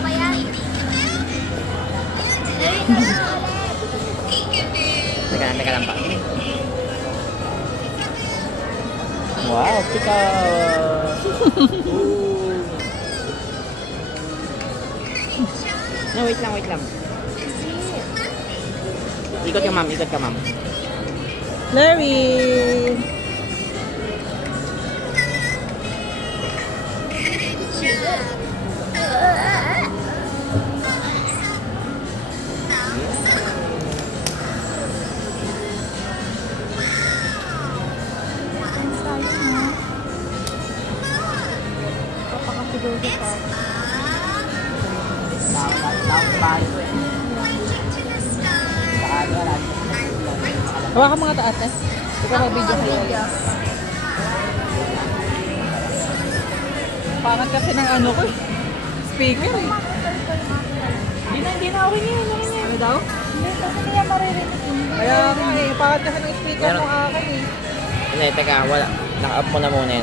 pa yan. Teka lang pa. Wow, pikaw! No, wait lang. Ikot ka, ma'am. Larry! Hawa ka mga taas eh. Ikaw mag-video kayo. Pangat kasi ng ano ko eh. Speaker eh. Hindi na okay niya. Ano daw? Hindi, kasi niya maririnig. Kaya nga eh. Pangat kasi ng speaker mo akin eh. Hindi, teka, wala. Naka-up mo na muna yan.